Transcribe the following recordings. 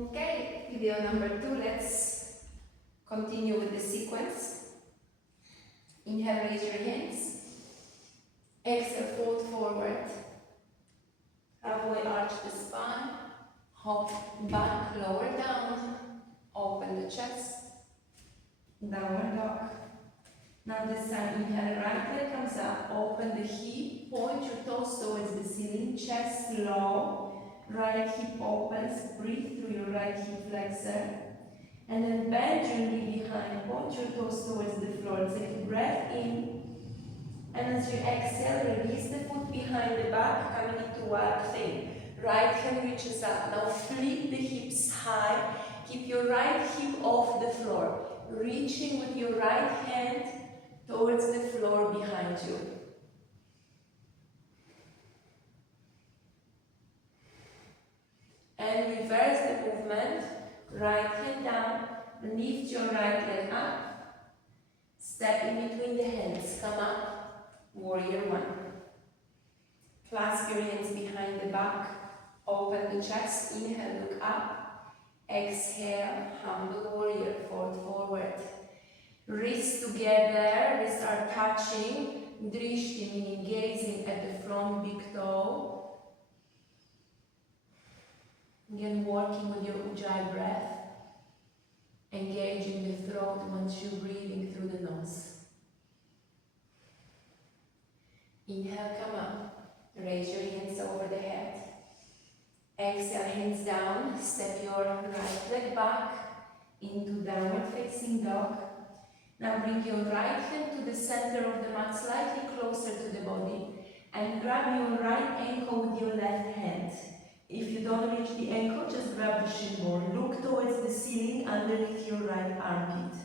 Okay, video number 2, let's continue with the sequence. Inhale, raise your hands. Exhale, fold forward. Halfway arch the spine. Hop back, lower down. Open the chest. Downward dog. Now this time, inhale, right leg comes up. Open the hip. Point your toes towards the ceiling. Chest low. Right hip opens. Breathe through your right hip flexor. And then bend your knee behind. Point your toes towards the floor. Take a breath in. And as you exhale, release the foot behind the back, coming into wild thing. Right hand reaches up. Now flip the hips high. Keep your right hip off the floor. Reaching with your right hand towards the floor behind you. And reverse the movement. Right hand down. Lift your right leg up. Step in between the hands. Come up. Warrior one. Clasp your hands behind the back. Open the chest. Inhale, look up. Exhale, humble warrior. Fold forward. Wrists together. Wrists are touching. Drishti, meaning gazing at the front big toe. Again, working with your ujjayi breath. Engaging the throat once you're breathing through the nose. Inhale, come up. Raise your hands over the head. Exhale, hands down. Step your right leg back into downward facing dog. Now bring your right hand to the center of the mat, slightly closer to the body. And grab your right ankle with your left hand. If you don't reach the ankle, just grab the shin bone. Look towards the ceiling underneath your right armpit.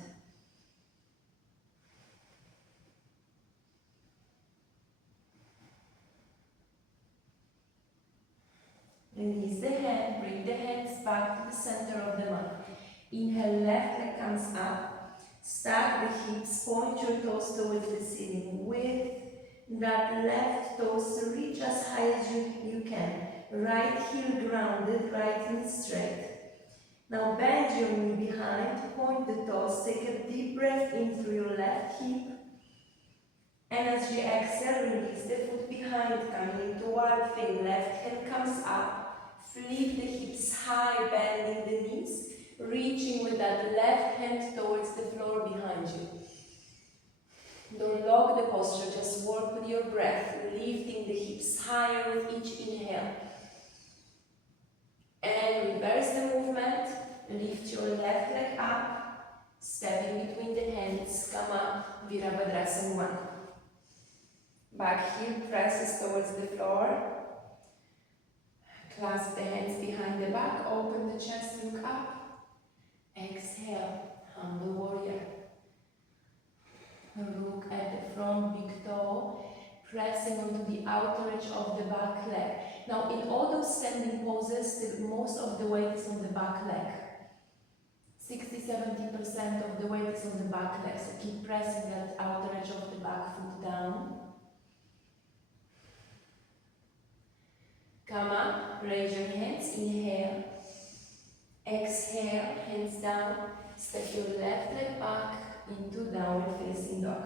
Release the hand, bring the hands back to the center of the mat. Inhale, left leg comes up. Stack the hips, point your toes towards the ceiling. With that left toes, reach as high as you can. Right heel grounded, right knee straight. Now bend your knee behind, point the toes, take a deep breath in through your left hip. And as you exhale, release the foot behind, coming into wild thing. Left hand comes up. Flip the hips high, bending the knees, reaching with that left hand towards the floor behind you. Don't lock the posture, just work with your breath, lifting the hips higher with each inhale. And reverse the movement, lift your left leg up, step in between the hands, come up, Virabhadrasana 1. Back heel presses towards the floor. Clasp the hands behind the back, open the chest, look up. Exhale, humble warrior. Look at the front big toe, pressing onto the outer edge of the back leg. Now in all those standing poses, most of the weight is on the back leg. 60-70% of the weight is on the back leg, so keep pressing that outer edge of the back foot down. Come up, raise your hands, inhale. Exhale, hands down. Step your left leg back into downward facing dog.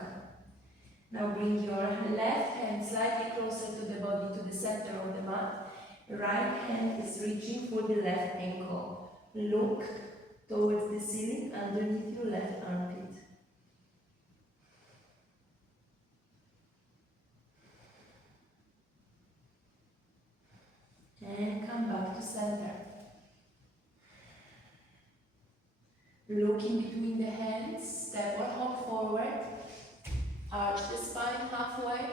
Now bring your left hand slightly closer to the body, to the center of the mat. Right hand is reaching for the left ankle. Look towards the ceiling underneath your left armpit. And come back to center. Look in between the hands, step or hop forward. Arch the spine halfway.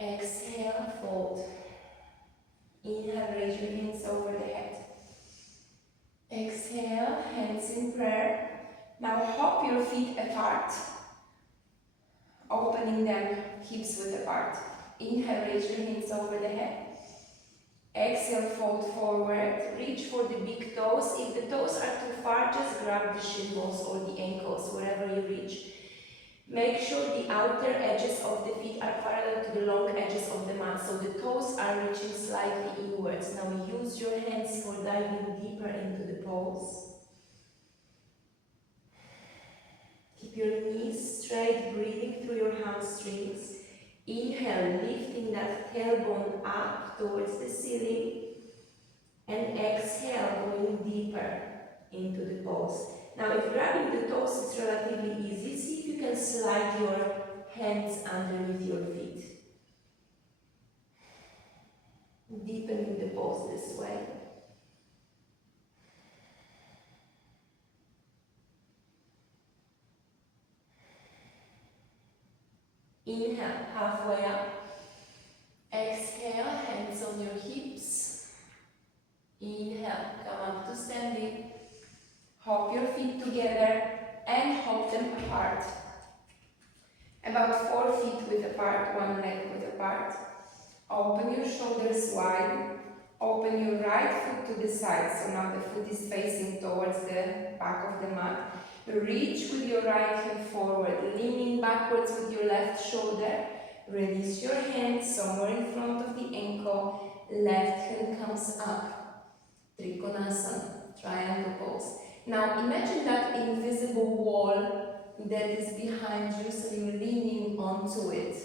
Exhale, fold. Inhale, raise your hands over the head. Exhale, hands in prayer. Now hop your feet apart, opening them hips width apart. Inhale, raise your hands over the head. Exhale, fold forward, reach for the big toes. If the toes are too far, just grab the shin bones or the ankles, wherever you reach. Make sure the outer edges of the feet are parallel to the long edges of the mat, so the toes are reaching slightly inwards. Now use your hands for diving deeper into the pose. Keep your knees straight, breathing through your hamstrings. Inhale, lifting that tailbone up towards the ceiling. And exhale, going deeper into the pose. Now, if grabbing the toes is relatively easy, see if you can slide your hands underneath your feet. Deepening the pose this way. Inhale, halfway up. Exhale, hands on your hips. Inhale, come up to standing. Hop your feet together and hop them apart. About 4 feet width apart, one leg width apart. Open your shoulders wide. Open your right foot to the side, so now the foot is facing towards the back of the mat. Reach with your right hand forward, leaning backwards with your left shoulder. Release your hand somewhere in front of the ankle. Left hand comes up. Trikonasana, triangle pose. Now imagine that invisible wall that is behind you, so you're leaning onto it.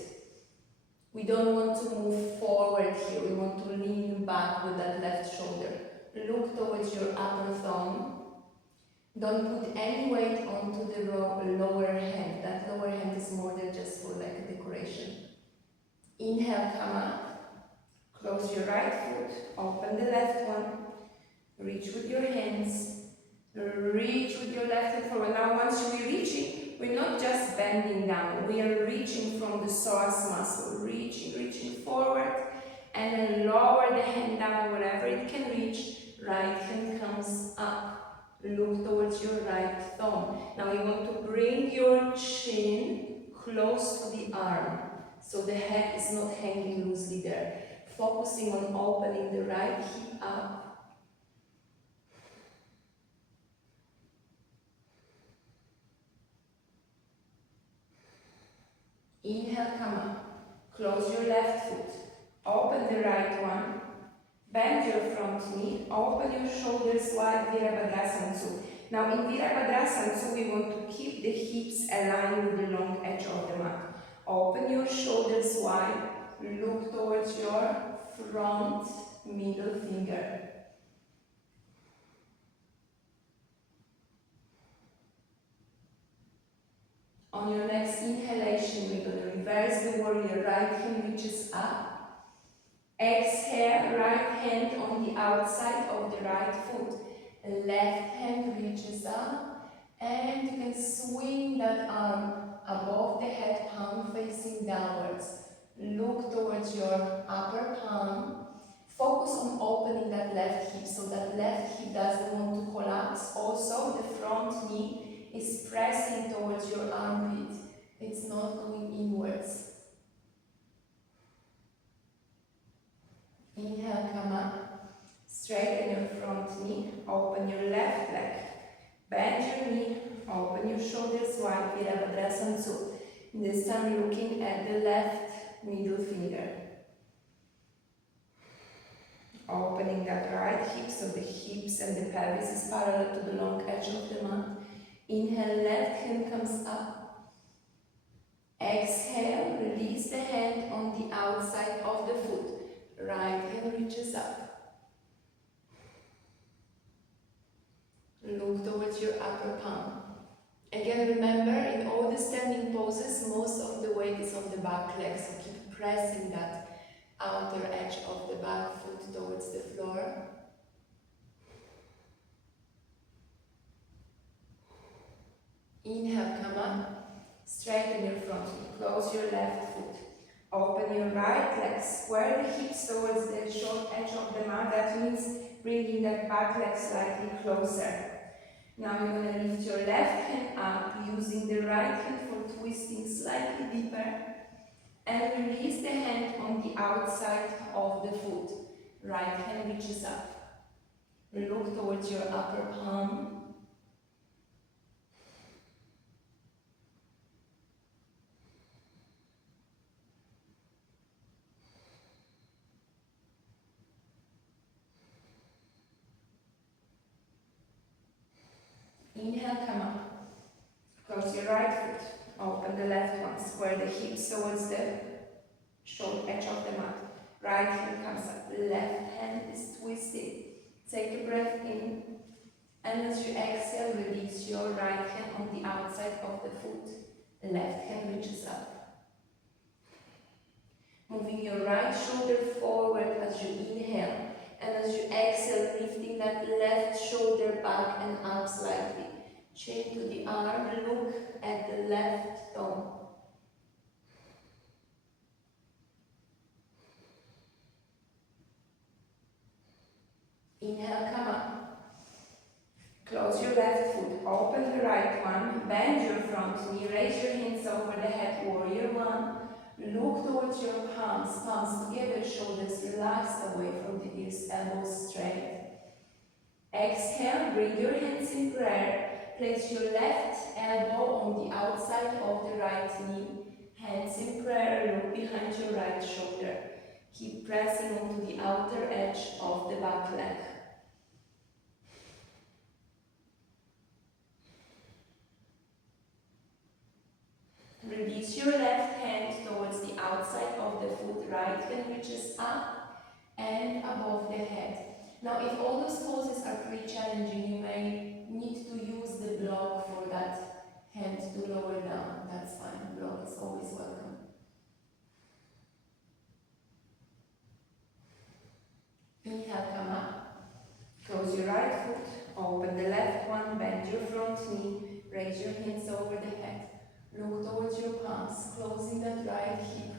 We don't want to move forward here, we want to lean back with that left shoulder. Look towards your upper thumb. Don't put any weight onto the lower hand. That lower hand is more than just for like a decoration. Inhale, come up. Close your right foot. Open the left one. Reach with your hands. Reach with your left hand forward. Now once you're reaching, we're not just bending down. We are reaching from the psoas muscle. Reaching forward. And then lower the hand down wherever it can reach. Right hand comes up. Look towards your right thumb. Now you want to bring your chin close to the arm, so the head is not hanging loosely there. Focusing on opening the right hip up. Inhale, come up. Close your left foot. Open the right one. Bend your front knee, open your shoulders wide, Virabhadrasana. Now in Virabhadrasana, we want to keep the hips aligned with the long edge of the mat. Open your shoulders wide, look towards your front middle finger. On your next inhalation, we're going to reverse the warrior. Right hand reaches up. Exhale, right hand on the outside of the right foot. Left hand reaches up. And you can swing that arm above the head, palm facing downwards. Look towards your upper palm. Focus on opening that left hip, so that left hip doesn't want to collapse. Also, the front knee is pressing towards your armpit. It's not going inwards. Inhale, come up. Straighten your front knee. Open your left leg. Bend your knee. Open your shoulders wide. Virabhadrasana. This time looking at the left middle finger. Opening that right hip, so the hips and the pelvis is parallel to the long edge of the mat. Inhale, left hand comes up. Exhale, release the hand on the outside of the foot. Right hand reaches up. Look towards your upper palm. Again, remember, in all the standing poses, most of the weight is on the back leg, so keep pressing that outer edge of the back foot towards the floor. Inhale, come up. Straighten your front knee. Close your left foot. Open your right leg, square the hips towards the short edge of the mat. That means bringing that back leg slightly closer. Now you're going to lift your left hand up, using the right hand for twisting slightly deeper. And release the hand on the outside of the foot. Right hand reaches up. Look towards your upper palm. Inhale, come up. Close your right foot. Open the left one. Square the hips towards the short edge of the mat. Right hand comes up. Left hand is twisted. Take a breath in. And as you exhale, release your right hand on the outside of the foot. Left hand reaches up. Moving your right shoulder forward as you inhale. And as you exhale, lifting that left shoulder back and up slightly. Chin to the arm, look at the left thumb. Inhale, come up. Close your left foot, open the right one, bend your front knee, raise your hands over the head, warrior one. Look towards your palms, palms together, shoulders relaxed away from the ears, elbows straight. Exhale, bring your hands in prayer. Place your left elbow on the outside of the right knee. Hands in prayer, look behind your right shoulder. Keep pressing onto the outer edge of the back leg. Release your left hand towards the outside of the foot. Right hand reaches up and above the head. Now, if all those poses are pretty challenging, you may need to use the block for that hand to lower down. That's fine. Block is always welcome. Inhale, come up. Close your right foot. Open the left one. Bend your front knee. Raise your hands over the head. Look towards your palms, closing that right hip.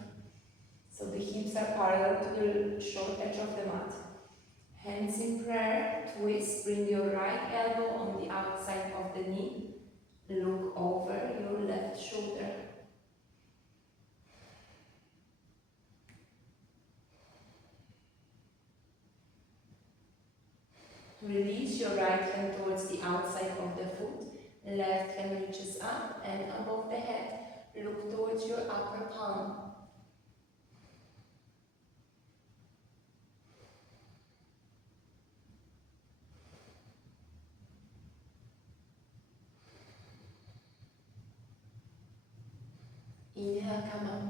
So the hips are parallel to the short edge of the mat. Hands in prayer, twist, bring your right elbow on the outside of the knee. Look over your left shoulder. Release your right hand towards the outside of the foot. Left hand reaches up and above the head. Look towards your upper palm. Inhale, come up.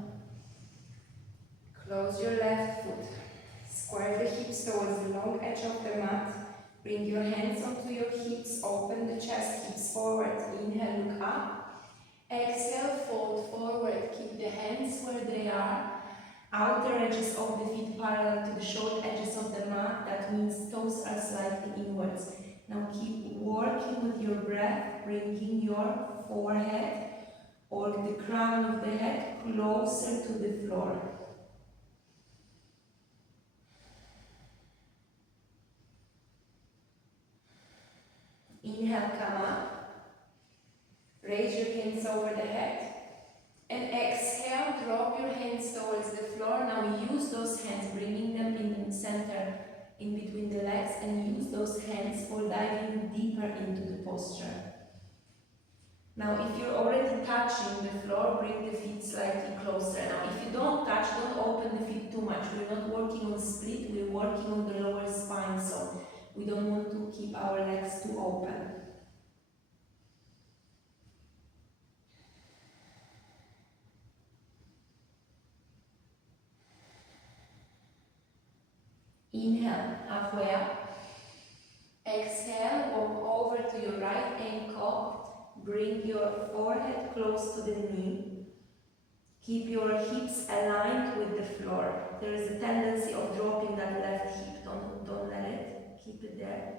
Close your left foot. Square the hips towards the long edge of the mat. Bring your hands onto your hips. Open the chest, hips forward. Inhale, look up. Exhale, fold forward. Keep the hands where they are. Outer edges of the feet parallel to the short edges of the mat. That means toes are slightly inwards. Now keep working with your breath, bringing your forehead or the crown of the head closer to the floor. Inhale, come up. Raise your hands over the head. And exhale, drop your hands towards the floor. Now use those hands, bringing them in the center, in between the legs, and use those hands for diving deeper into the posture. Now, if you're already touching the floor, bring the feet slightly closer. Now, if you don't touch, don't open the feet too much. We're not working on split, we're working on the lower spine, so we don't want to keep our legs too open. Inhale, halfway up. Exhale, walk over to your right ankle. Bring your forehead close to the knee. Keep your hips aligned with the floor. There is a tendency of dropping that left hip. Don't let it. Keep it there.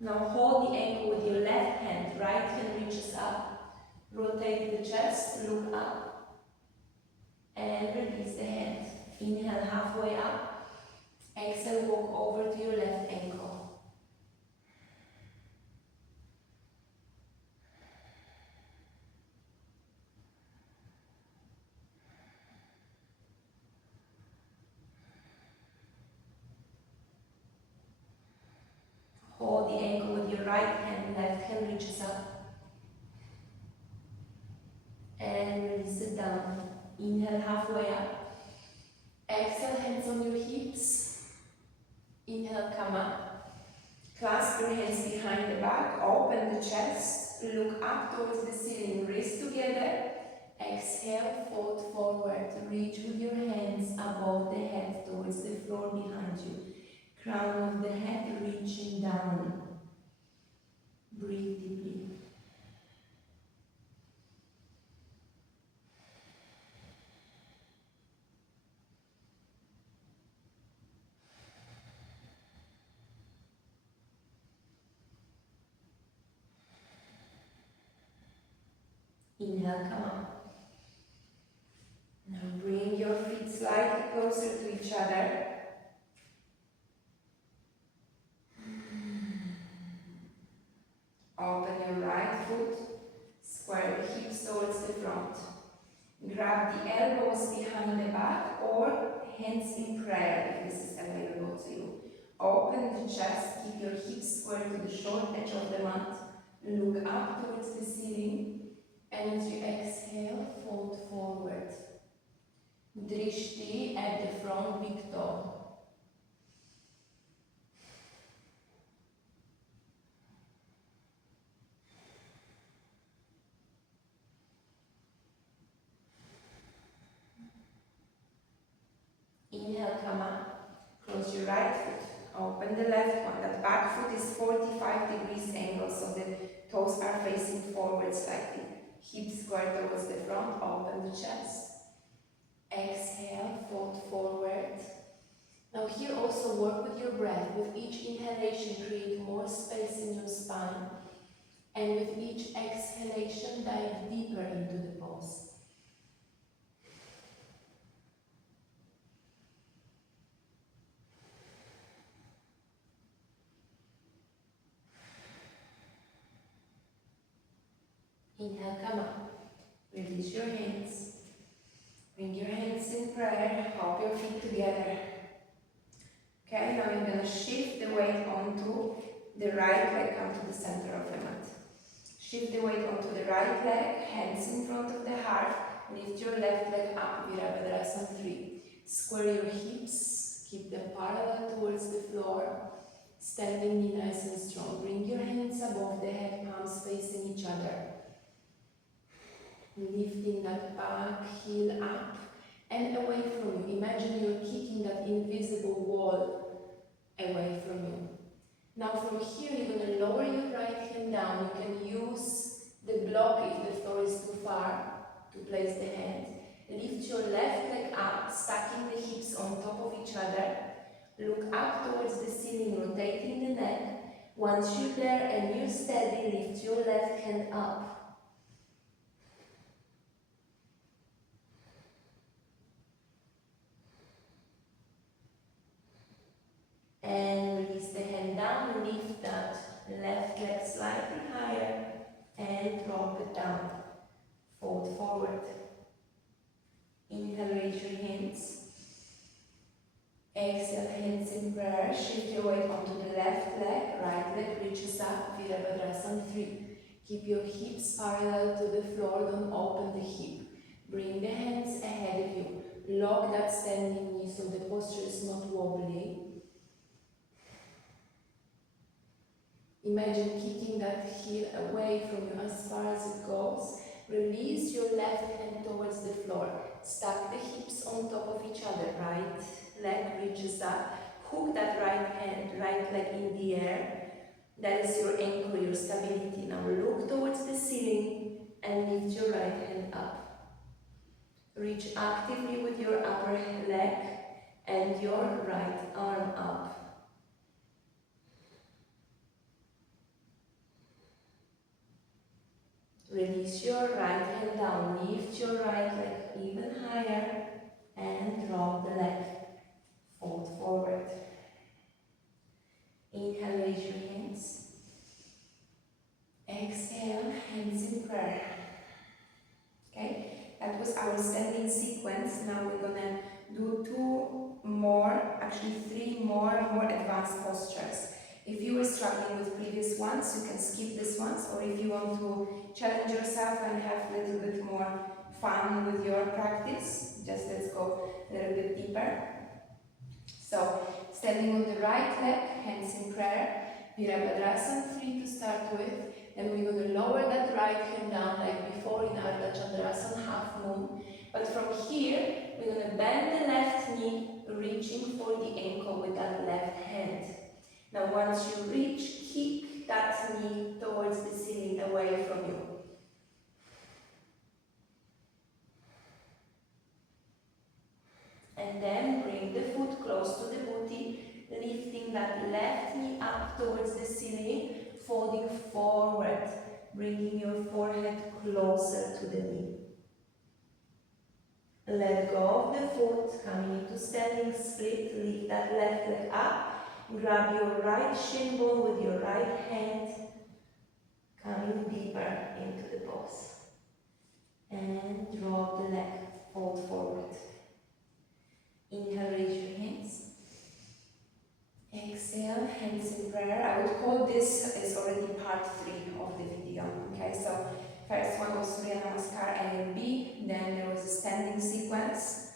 Now hold the ankle with your left hand. Right hand reaches up. Rotate the chest. Look up. And release the hand. Inhale, halfway up. Exhale, walk over to your left ankle. Hold the ankle with your right hand, left hand reaches up. And release it down. Inhale, halfway up. Exhale, hands on your hips. In Inhale, come up. Clasp your hands behind the back, open the chest, look up towards the ceiling, wrists together. Exhale, fold forward, reach with your hands above the head towards the floor behind you. Crown of the head reaching down. Breathe deeply. Inhale, come up. Now bring your feet slightly closer to each other. Open your right foot, square the hips towards the front. Grab the elbows behind the back or hands in prayer if this is available to you. Open the chest, keep your hips square to the short edge of the mat. Look up towards the ceiling, and as you exhale, fold forward. Drishti at the front, big toe. Inhale, come up. Close your right foot. Open the left one. That back foot is 45 degrees angle, so the toes are facing forward slightly. Hips square towards the front. Open the chest. Exhale, fold forward. Now here also work with your breath. With each inhalation, create more space in your spine. And with each exhalation, dive deeper into the pose. Inhale, come up. Release your hands. Bring your hands in prayer. Hop your feet together. Okay, now you're going to shift the weight onto the right leg, come to the center of the mat. Shift the weight onto the right leg, hands in front of the heart. Lift your left leg up, Virabhadrasana 3. Square your hips, keep them parallel towards the floor. Standing knee nice and strong. Bring your hands above the head, palms facing each other. Lifting that back heel up and away from you. Imagine you're kicking that invisible wall away from you. Now from here you're going to lower your right hand down. You can use the block if the floor is too far to place the hand. Lift your left leg up, stacking the hips on top of each other. Look up towards the ceiling, rotating the neck. Once you're there and you're steady, lift your left hand up. And release the hand down, lift that left leg slightly higher and drop it down. Fold forward. Inhale, raise your hands. Exhale, hands in prayer. Shift your weight onto the left leg, right leg reaches up, Virabhadrasana 3. Keep your hips parallel to the floor, don't open the hip. Bring the hands ahead of you. Lock that standing knee so the posture is not wobbly. Imagine kicking that heel away from you as far as it goes. Release your left hand towards the floor. Stack the hips on top of each other. Right leg reaches up. Hook that right leg in the air. That is your anchor, your stability. Now look towards the ceiling and lift your right hand up. Reach actively with your upper leg and your right arm up. Release your right hand down, lift your right leg even higher and drop the leg. Fold forward. Inhale, raise your hands. Exhale, hands in prayer. Okay, that was our standing sequence. Now we're gonna do three more advanced postures. If you were struggling with previous ones, you can skip these ones, or if you want to challenge yourself and have a little bit more fun with your practice, just let's go a little bit deeper. So Standing on the right leg, hands in prayer. Virabhadrasana 3 to start with. And we're going to lower that right hand down like before in Ardha Chandrasana, half moon. But from here, we're going to bend the left knee, reaching for the ankle with that left hand. Now once you reach, kick that knee towards the ceiling, away from you. And then bring the foot close to the booty, lifting that left knee up towards the ceiling, folding forward, bringing your forehead closer to the knee. Let go of the foot, coming into standing split, lift that left leg up, grab your right shin bone with your right hand, coming deeper into the pose. And drop the leg, fold forward. Inhale, raise your hands. Exhale, hands in prayer. I would call this as already part 3 of the video. Okay, so first one was Surya Namaskar A and B, then there was a standing sequence,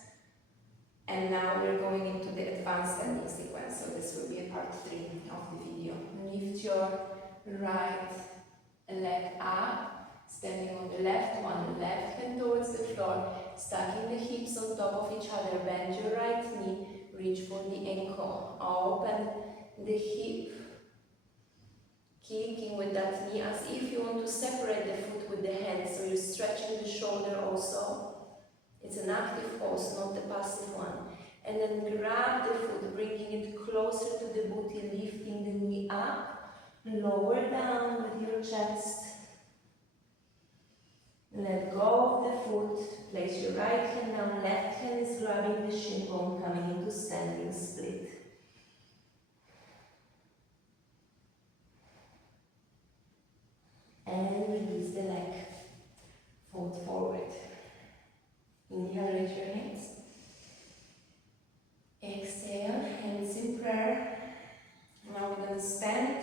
and now we're going into the advanced standing sequence. So this will be a part 3 of the video. Lift your right leg up, standing on the left one, left hand towards the floor, stacking the hips on top of each other, bend your right knee, reach for the ankle, open the hip, kicking with that knee as if you want to separate the foot with the hand, so you're stretching the shoulder also. It's an active pose, not the passive one. And then grab the foot, bringing it closer to the booty, lifting the knee up, lower down with your chest. Let go of the foot, place your right hand down, left hand is grabbing the shin bone, coming into standing split. And release the leg, fold forward. Inhale, raise your hands. Exhale, hands in prayer. Now we're going to stand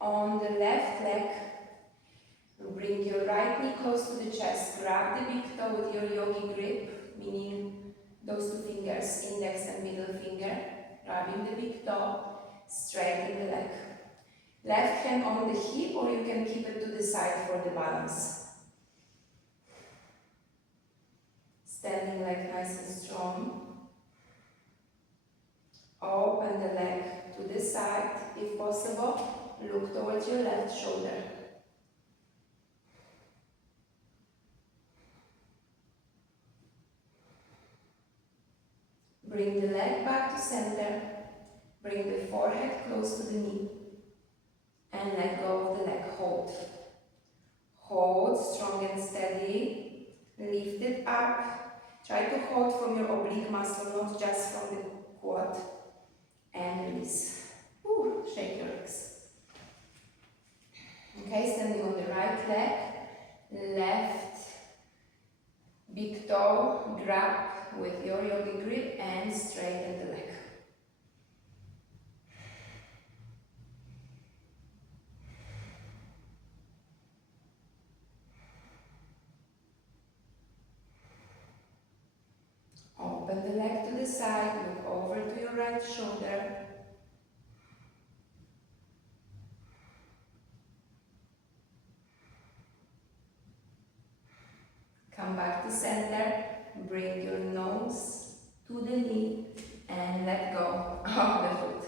on the left leg. Bring your right knee close to the chest. Grab the big toe with your yogi grip, meaning those 2 fingers, index and middle finger. Grabbing the big toe, straighten the leg. Left hand on the hip, or you can keep it to the side for the balance. Standing leg nice and strong. Open the leg to the side, if possible. Look towards your left shoulder. Bring the leg back to center. Bring the forehead close to the knee. And let go of the leg. Hold. Hold strong and steady. Lift it up. Try to hold from your oblique muscle, not just from the quad. And release. Ooh, shake your legs. Okay, standing on the right leg. Left big toe, grab with your yogi grip and straighten the leg. Open the leg to the side, look over to your right shoulder. Come back to center, bring your nose to the knee and let go of the foot.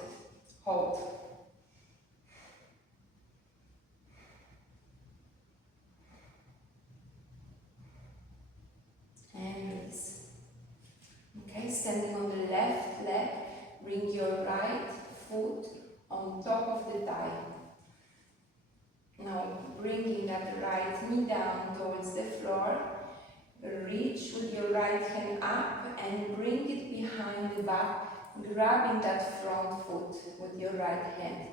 Hold. And release. Okay, standing on the left leg, bring your right foot on top of the thigh. Now bringing that right knee down towards the floor, reach with your right hand up and bring it behind the back, grabbing that front foot with your right hand.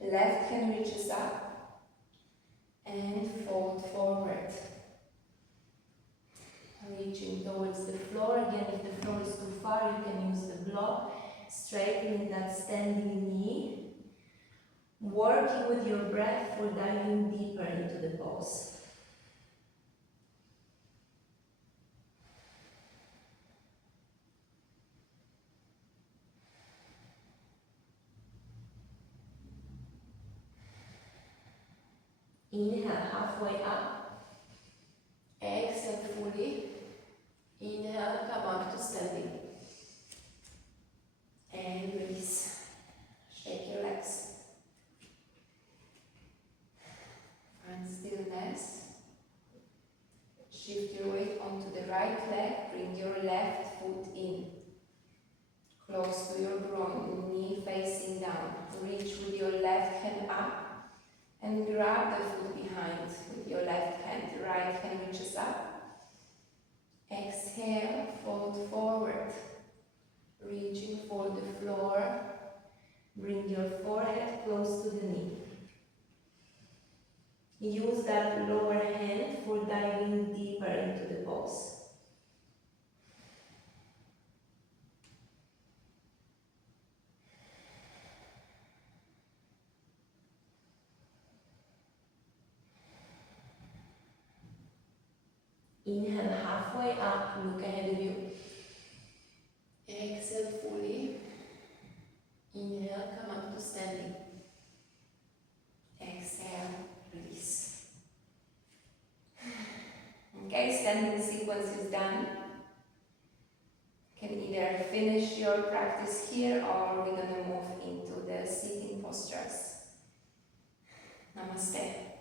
Left hand reaches up and fold forward. Reaching towards the floor. Again, if the floor is too far, you can use the block. Straightening that standing knee. Working with your breath for diving deeper into the pose. Inhale halfway up. Exhale fully. Inhale, come up to standing. And release. Shake your legs. Find stillness. Shift your weight onto the right leg. Bring your left foot in. Close to your groin, knee facing down. Reach with your left hand up and grab the foot behind with your left hand. Right hand reaches up. Exhale, fold forward. Reaching for the floor. Bring your forehead close to the knee. Use that lower hand for diving deeper into the pose. Inhale halfway up, look ahead of you. Exhale fully. Inhale, come up to standing. Exhale, release. Okay, standing sequence is done. Can either finish your practice here or we're going to move into the sitting postures. Namaste.